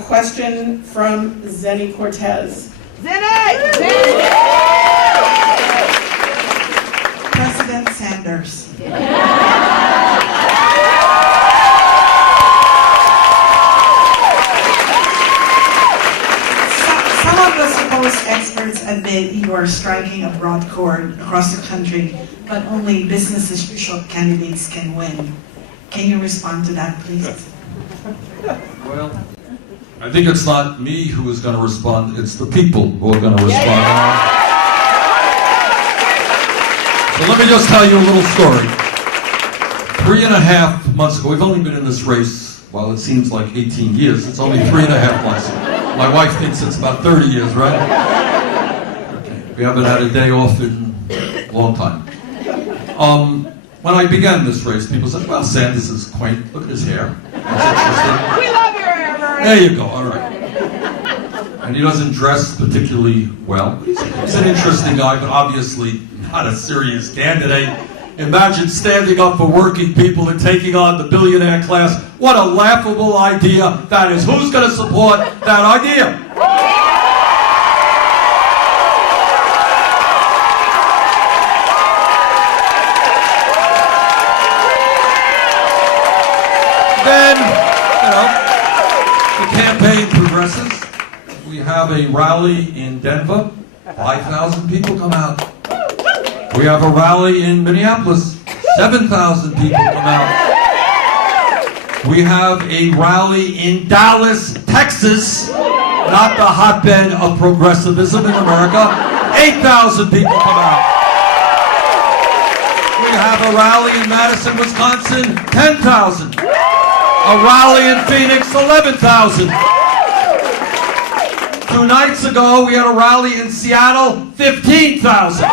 A question from Zenny Cortez. Zenny! President Sanders. Some of the supposed experts admit you are striking a broad chord across the country, but only business as usual candidates can win. Can you respond to that, please? Well, I think it's not me who is going to respond, it's the people who are going to respond. So let me just tell you a little story. 3.5 months ago, we've only been in this race, while it seems like 18 years, it's only 3.5 months. My wife thinks it's about 30 years, right? Okay. We haven't had a day off in a long time. When I began this race, people said, well, Sanders is quaint, look at his hair. That's interesting. We love your hair, Bernie. There you go, all right. And he doesn't dress particularly well. He's an interesting guy, but obviously not a serious candidate. Imagine standing up for working people and taking on the billionaire class. What a laughable idea that is. Who's going to support that idea? Then, the campaign progresses. We have a rally in Denver. 5,000 people come out. We have a rally in Minneapolis. 7,000 people come out. We have a rally in Dallas, Texas, not the hotbed of progressivism in America. 8,000 people come out. We have a rally in Madison, Wisconsin, 10,000. A rally in Phoenix, 11,000. 2 nights ago, we had a rally in Seattle, 15,000.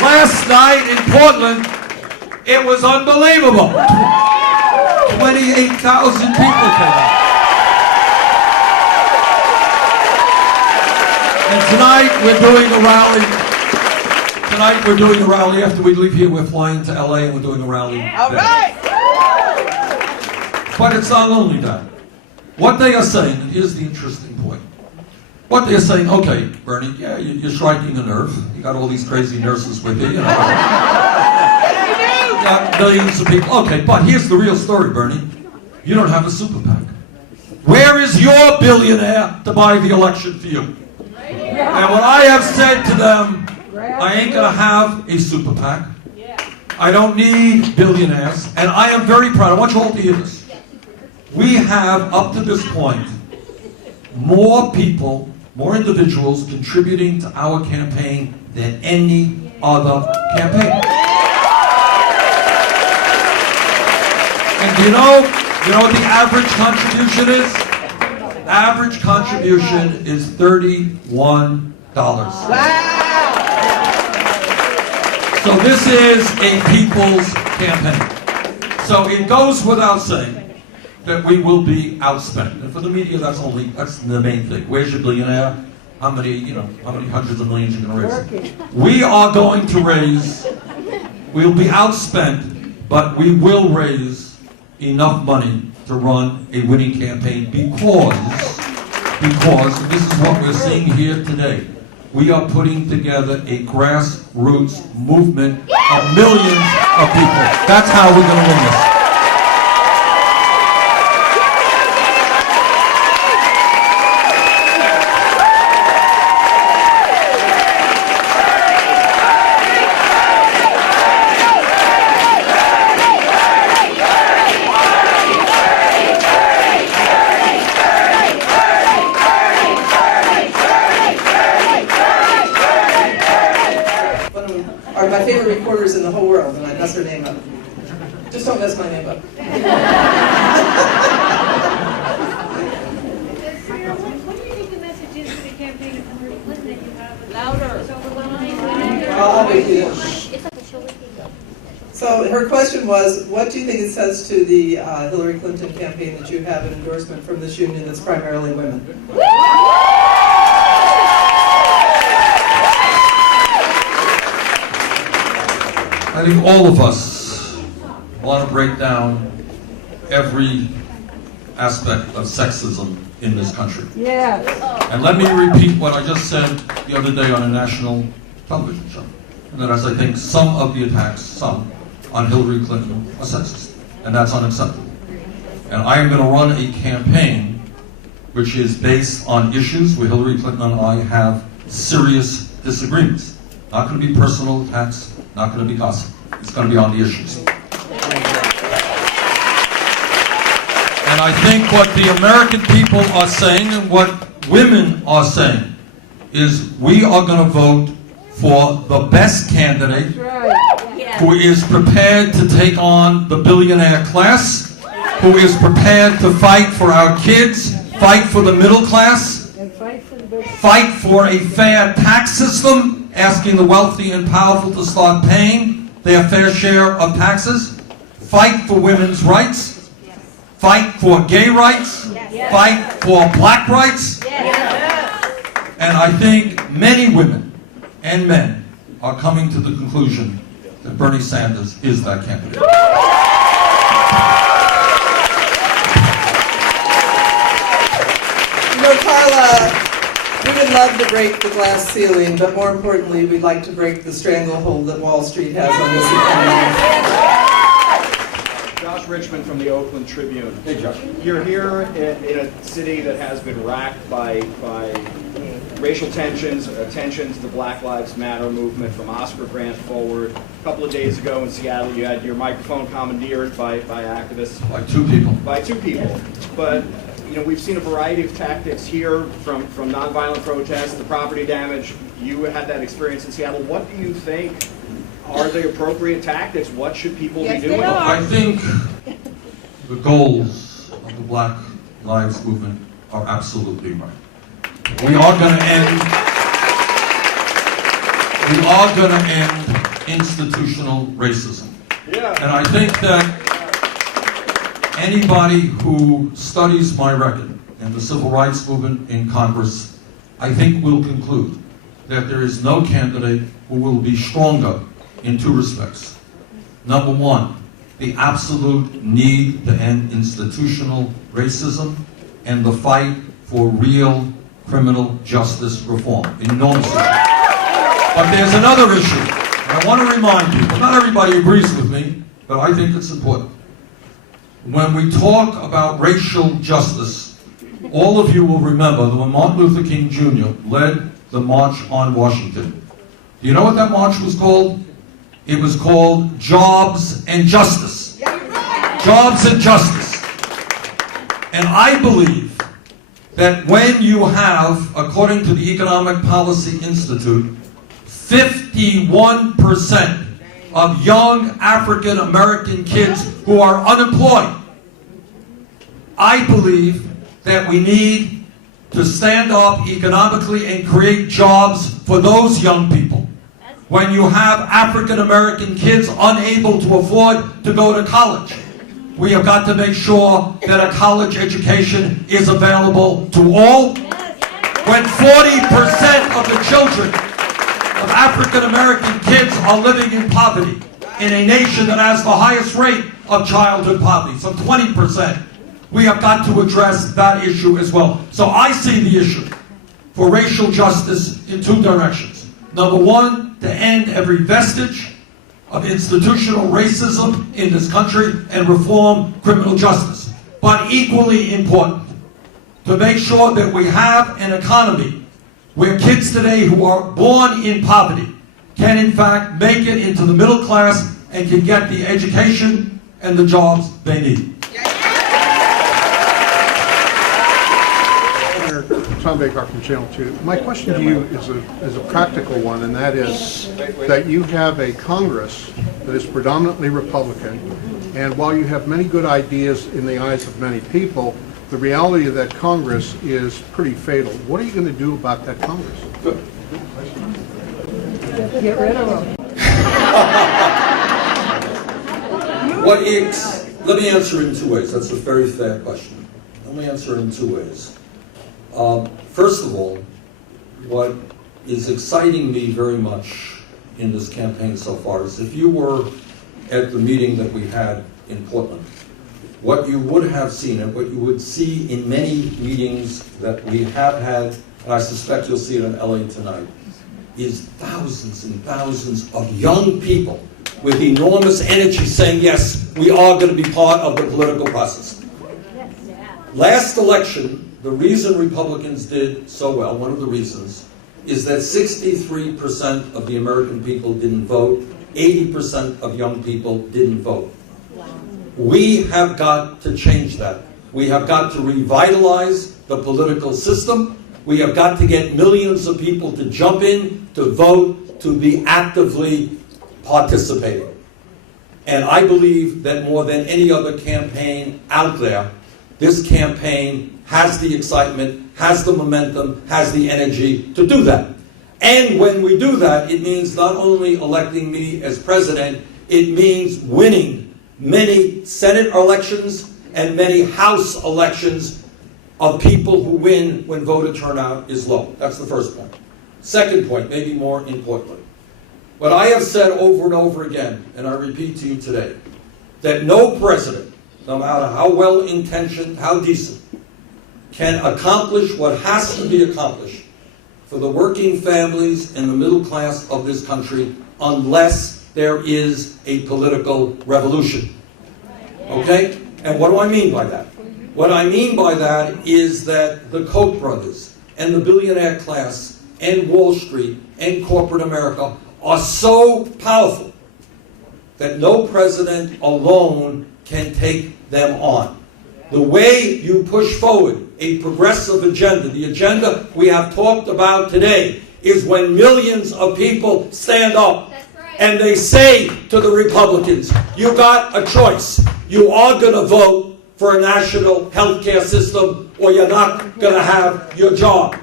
Last night in Portland, it was unbelievable. 28,000 people came out. And tonight we're doing a rally. After we leave here, we're flying to LA and we're doing a rally. All right. But it's not only that. What they are saying, and here's the interesting point. What they're saying, okay, Bernie, yeah, you're striking a nerve. You got all these crazy nurses with you, you know. You got millions of people. Okay, but here's the real story, Bernie. You don't have a super PAC. Where is your billionaire to buy the election for you? And what I have said to them, I ain't gonna have a super PAC. I don't need billionaires, and I am very proud. I want you all to hear this. We have, up to this point, more people, more individuals contributing to our campaign than any other campaign. And do you know what the average contribution is? Average contribution is $31. Wow. So this is a people's campaign. So it goes without saying that we will be outspent. And for the media, that's the main thing. Where's your billionaire? How many hundreds of millions you're gonna raise? We are going to raise, we'll be outspent, but we will raise enough money to run a winning campaign because, and this is what we're seeing here today, we are putting together a grassroots movement of millions of people. That's how we're gonna win this. Are my favorite reporters in the whole world, and I mess her name up. Just don't mess my name up. What do you think the message is for the campaign of Hillary Clinton that you have? Louder. I'll make you. So her question was, what do you think it says to the Hillary Clinton campaign that you have an endorsement from this union that's primarily women? I think all of us want to break down every aspect of sexism in this country. Yes. And let me repeat what I just said the other day on a national television show. And that is, I think some of the attacks, on Hillary Clinton are sexist. And that's unacceptable. And I am going to run a campaign which is based on issues where Hillary Clinton and I have serious disagreements. Not going to be personal attacks, not going to be gossip. It's going to be on the issues. And I think what the American people are saying and what women are saying is we are going to vote for the best candidate who is prepared to take on the billionaire class, who is prepared to fight for our kids, fight for the middle class, And fight for the best. fight for a fair tax system, asking the wealthy and powerful to start paying their fair share of taxes, fight for women's rights, fight for gay rights, fight for black rights. And I think many women and men are coming to the conclusion that Bernie Sanders is that candidate. You know, Carla, we would love to break the glass ceiling, but more importantly, we'd like to break the stranglehold that Wall Street has on this economy. Josh Richmond from the Oakland Tribune. Hey, Josh. You're here in a city that has been racked by racial tensions, attention to the Black Lives Matter movement from Oscar Grant forward. A couple of days ago in Seattle, you had your microphone commandeered by activists. Like two people. By two people. But we've seen a variety of tactics here, from nonviolent protests to property damage. You had that experience in Seattle. What do you think are the appropriate tactics? What should people be doing? I think the goals of the Black Lives Movement are absolutely right. We are going to end institutional racism. Yeah. And I think that anybody who studies my record and the civil rights movement in Congress, I think will conclude that there is no candidate who will be stronger in two respects. Number one, the absolute need to end institutional racism and the fight for real criminal justice reform. Enormous issue. But there's another issue. And I want to remind people, not everybody agrees with me, but I think it's important. When we talk about racial justice, all of you will remember that when Martin Luther King Jr. led the March on Washington. Do you know what that march was called? It was called Jobs and Justice. Jobs and Justice. And I believe that when you have, according to the Economic Policy Institute, 51% of young African American kids who are unemployed, I believe that we need to stand up economically and create jobs for those young people. When you have African American kids unable to afford to go to college, we have got to make sure that a college education is available to all. When 40% of the children of African American kids are living in poverty in a nation that has the highest rate of childhood poverty, some 20%, we have got to address that issue as well. So I see the issue for racial justice in two directions. Number one, to end every vestige of institutional racism in this country and reform criminal justice. But equally important, to make sure that we have an economy where kids today who are born in poverty can in fact make it into the middle class and can get the education and the jobs they need. Tom Baker from Channel 2. My question to you is a practical one, and that is that you have a Congress that is predominantly Republican, and while you have many good ideas in the eyes of many people, the reality of that Congress is pretty fatal. What are you going to do about that Congress? Good. Get rid of them. Let me answer in two ways. That's a very fair question. Let me answer in two ways. First of all, what is exciting me very much in this campaign so far is if you were at the meeting that we had in Portland, what you would have seen and what you would see in many meetings that we have had, and I suspect you'll see it in LA tonight, is thousands and thousands of young people with enormous energy saying, yes, we are going to be part of the political process. Last election, the reason Republicans did so well, one of the reasons, is that 63% of the American people didn't vote, 80% of young people didn't vote. We have got to change that. We have got to revitalize the political system. We have got to get millions of people to jump in, to vote, to be actively participating. And I believe that more than any other campaign out there, this campaign has the excitement, has the momentum, has the energy to do that. And when we do that, it means not only electing me as president, it means winning many Senate elections and many House elections of people who win when voter turnout is low. That's the first point. Second point, maybe more importantly. What I have said over and over again, and I repeat to you today, that no president, no matter how well-intentioned, how decent, can accomplish what has to be accomplished for the working families and the middle class of this country unless there is a political revolution. Okay? And what do I mean by that? What I mean by that is that the Koch brothers and the billionaire class and Wall Street and corporate America are so powerful that no president alone can take them on. The way you push forward a progressive agenda, the agenda we have talked about today, is when millions of people stand up and they say to the Republicans, you got a choice. You are going to vote for a national health care system or you're not going to have your job.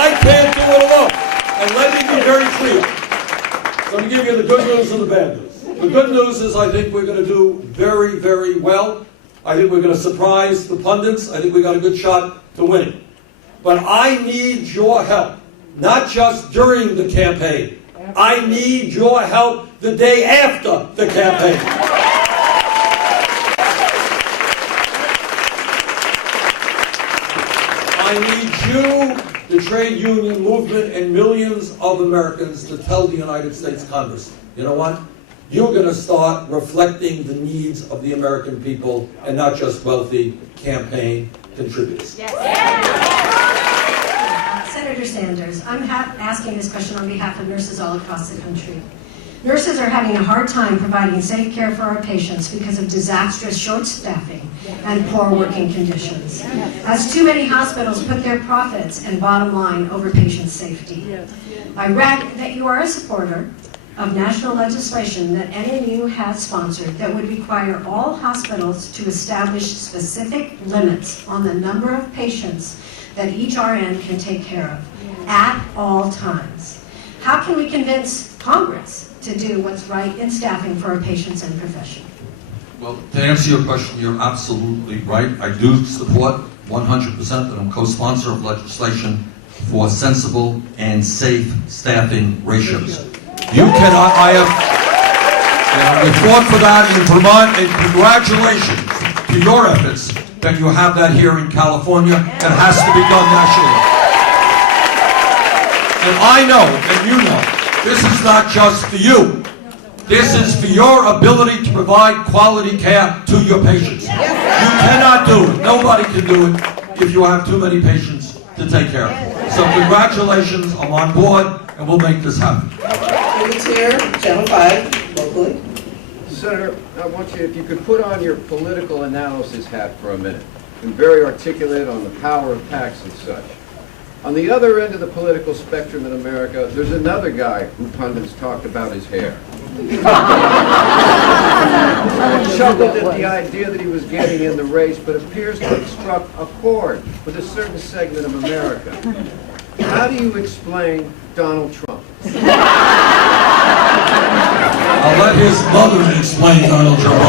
I can't do it alone. And let me be very clear. So I'm going to give you the good news and the bad news. The good news is I think we're going to do very, very well. I think we're going to surprise the pundits. I think we got a good shot to winning. But I need your help, not just during the campaign. I need your help the day after the campaign. I need you, the trade union movement, and millions of Americans to tell the United States Congress, you know what? You're going to start reflecting the needs of the American people and not just wealthy campaign contributors. Yes. Senator Sanders, I'm asking this question on behalf of nurses all across the country. Nurses are having a hard time providing safe care for our patients because of disastrous short staffing and poor working conditions, as too many hospitals put their profits and bottom line over patient safety. I read that you are a supporter of national legislation that NNU has sponsored that would require all hospitals to establish specific limits on the number of patients that each RN can take care of at all times. How can we convince Congress to do what's right in staffing for our patients and profession? Well, to answer your question, you're absolutely right. I do support 100% that I'm co-sponsor of legislation for sensible and safe staffing ratios. You cannot, we fought for that in Vermont, and congratulations to your efforts that you have that here in California. It has to be done nationally. And I know, and you know, this is not just for you. This is for your ability to provide quality care to your patients. You cannot do it. Nobody can do it if you have too many patients to take care of. So congratulations, I'm on board, and we'll make this happen. Here, Channel 5, locally. Senator, I want you, if you could put on your political analysis hat for a minute, and very articulate on the power of PACs and such. On the other end of the political spectrum in America, there's another guy who pundits talked about his hair. I chuckled at the idea that he was getting in the race, but appears to have struck a chord with a certain segment of America. How do you explain Donald Trump? I'll let his mother explain Donald Trump.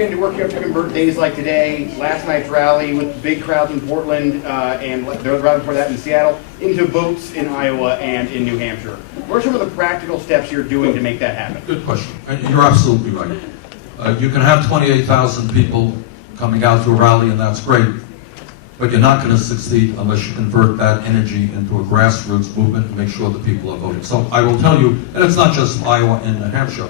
campaign to work you up to convert days like today, last night's rally with big crowds in Portland, and the rally before that in Seattle, into votes in Iowa and in New Hampshire. What are some of the practical steps you're doing to make that happen? Good question. And you're absolutely right. You can have 28,000 people coming out to a rally, and that's great. But you're not going to succeed unless you convert that energy into a grassroots movement and make sure that people are voting. So I will tell you, and it's not just Iowa and New Hampshire,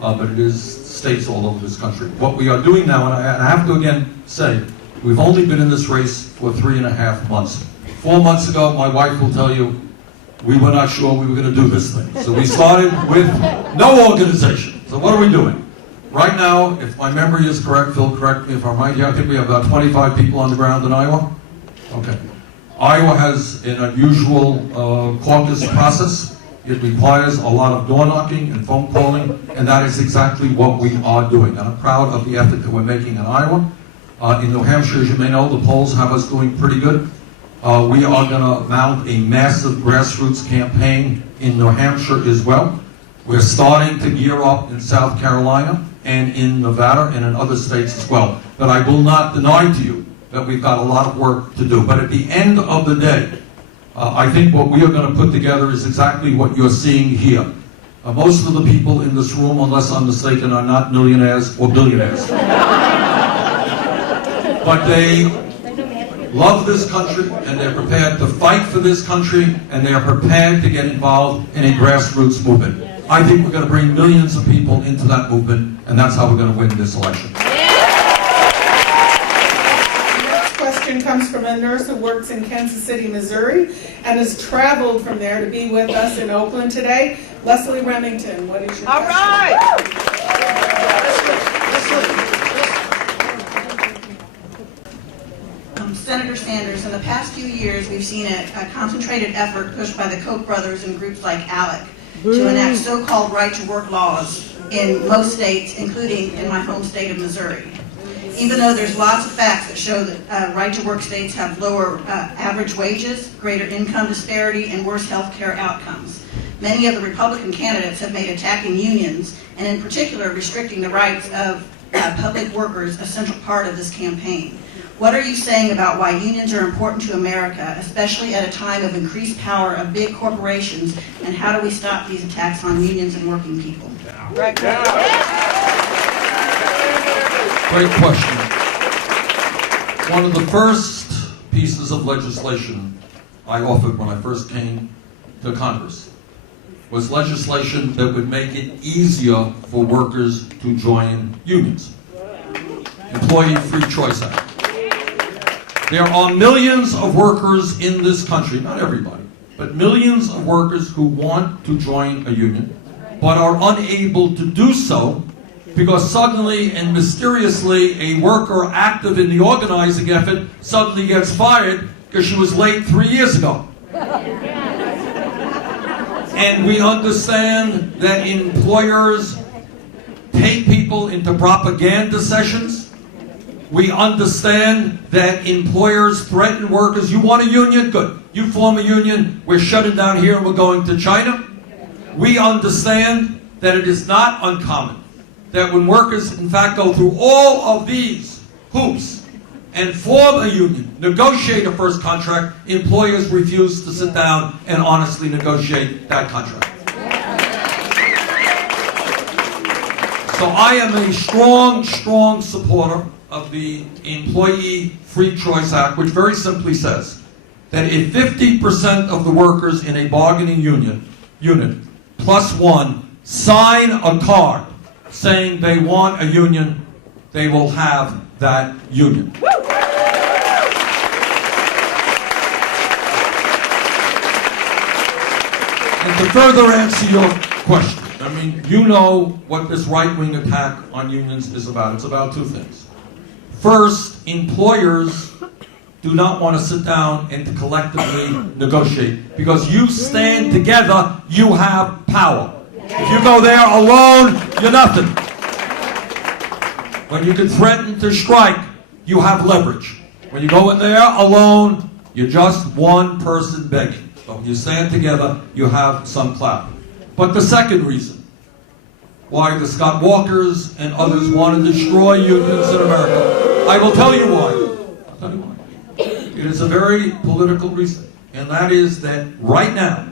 but it is states all over this country. What we are doing now, and I have to again say, we've only been in this race for 3.5 months. 4 months ago, my wife will tell you, we were not sure we were going to do this thing. So we started with no organization. So what are we doing? Right now, if my memory is correct, Phil, correct me if I'm right here, I think we have about 25 people on the ground in Iowa. Okay. Iowa has an unusual caucus process. It requires a lot of door knocking and phone calling, and that is exactly what we are doing. And I'm proud of the effort that we're making in Iowa. In New Hampshire, as you may know, the polls have us doing pretty good. We are going to mount a massive grassroots campaign in New Hampshire as well. We're starting to gear up in South Carolina and in Nevada and in other states as well. But I will not deny to you that we've got a lot of work to do. But at the end of the day, I think what we are going to put together is exactly what you're seeing here. Most of the people in this room, unless I'm mistaken, are not millionaires or billionaires. But they love this country, and they're prepared to fight for this country, and they are prepared to get involved in a grassroots movement. I think we're going to bring millions of people into that movement, and that's how we're going to win this election. The next question comes from a nurse who works in Kansas City, Missouri, and has traveled from there to be with us in Oakland today. Leslie Remington, what is your question? All right! Senator Sanders, in the past few years, we've seen a concentrated effort pushed by the Koch brothers and groups like ALEC to enact so-called right-to-work laws in most states, including in my home state of Missouri. Even though there's lots of facts that show that right-to-work states have lower average wages, greater income disparity, and worse health care outcomes. Many of the Republican candidates have made attacking unions, and in particular restricting the rights of public workers a central part of this campaign. What are you saying about why unions are important to America, especially at a time of increased power of big corporations, and how do we stop these attacks on unions and working people? Great question. One of the first pieces of legislation I offered when I first came to Congress was legislation that would make it easier for workers to join unions. Employee Free Choice Act. There are millions of workers in this country, not everybody, but millions of workers who want to join a union, but are unable to do so because suddenly and mysteriously a worker active in the organizing effort suddenly gets fired because she was late 3 years ago. And we understand that employers take people into propaganda sessions. We understand that employers threaten workers. You want a union? Good. You form a union. We're shutting down here and we're going to China. We understand that it is not uncommon that when workers, in fact, go through all of these hoops and form a union, negotiate a first contract, employers refuse to sit down and honestly negotiate that contract. So I am a strong, strong supporter of the Employee Free Choice Act, which very simply says that if 50% of the workers in a bargaining unit plus one sign a card saying they want a union, they will have that union. And to further answer your question, I mean, you know what this right-wing attack on unions is about. It's about two things. First, employers do not want to sit down and to collectively negotiate because you stand together, you have power. If you go there alone, you're nothing. When you can threaten to strike, you have leverage. When you go in there alone, you're just one person begging. But when you stand together, you have some clout. But the second reason why the Scott Walkers and others want to destroy unions in America. I will tell you why. I'll tell you why. It is a very political reason, and that is that right now,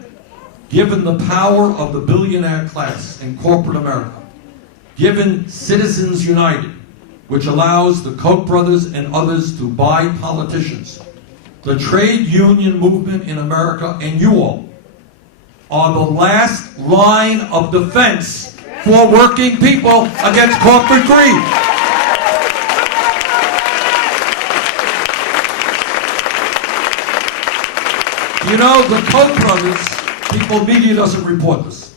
given the power of the billionaire class in corporate America, given Citizens United, which allows the Koch brothers and others to buy politicians, the trade union movement in America and you all are the last line of defense for working people against corporate greed. You know, the Koch brothers, media doesn't report this.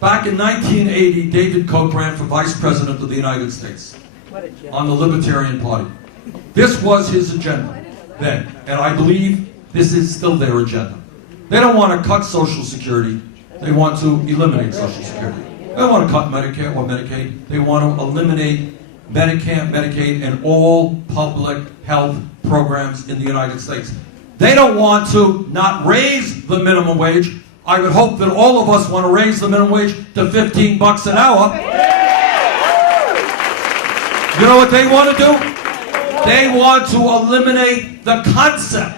Back in 1980, David Koch ran for Vice President of the United States on the Libertarian Party. This was his agenda then, and I believe this is still their agenda. They don't want to cut Social Security. They want to eliminate Social Security. They don't want to cut Medicare or Medicaid. They want to eliminate Medicare, Medicaid, and all public health programs in the United States. They don't want to not raise the minimum wage. I would hope that all of us want to raise the minimum wage to $15 an hour. You know what they want to do? They want to eliminate the concept.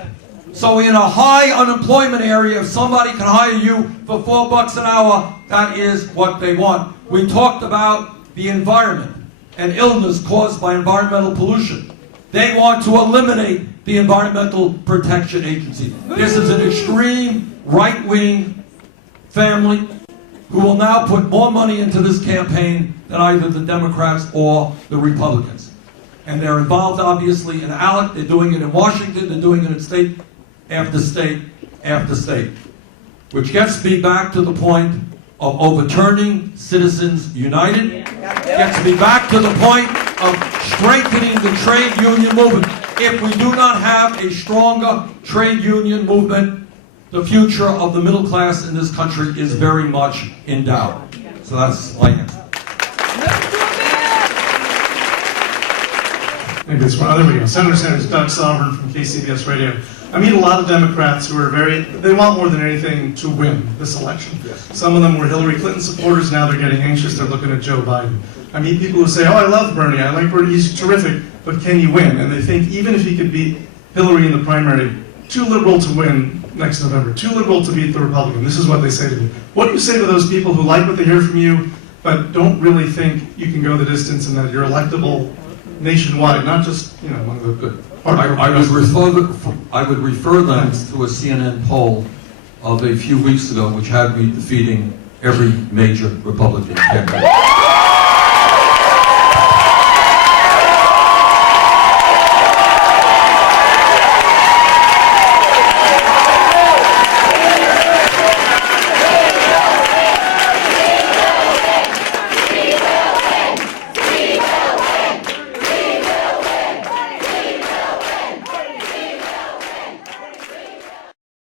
So in a high unemployment area, if somebody can hire you for $4 an hour, that is what they want. We talked about the environment and illness caused by environmental pollution. They want to eliminate the Environmental Protection Agency. This is an extreme right-wing family who will now put more money into this campaign than either the Democrats or the Republicans. And they're involved, obviously, in ALEC. They're doing it in Washington. They're doing it in state after state after state. Which gets me back to the point of overturning Citizens United. Gets me back to the point of strengthening the trade union movement. If we do not have a stronger trade union movement, the future of the middle class in this country is very much in doubt. So that's my answer. Maybe it's one. There we go. Senator Sanders, Doug Sovereign from KCBS Radio. I meet a lot of Democrats who are they want more than anything to win this election. Some of them were Hillary Clinton supporters, now they're getting anxious, they're looking at Joe Biden. I meet people who say, oh, I love Bernie, I like Bernie, he's terrific, but can he win? And they think even if he could beat Hillary in the primary, too liberal to win next November, too liberal to beat the Republican. This is what they say to me. What do you say to those people who like what they hear from you, but don't really think you can go the distance and that you're electable nationwide, not just, among the good? I would refer them to a CNN poll of a few weeks ago, which had me defeating every major Republican candidate.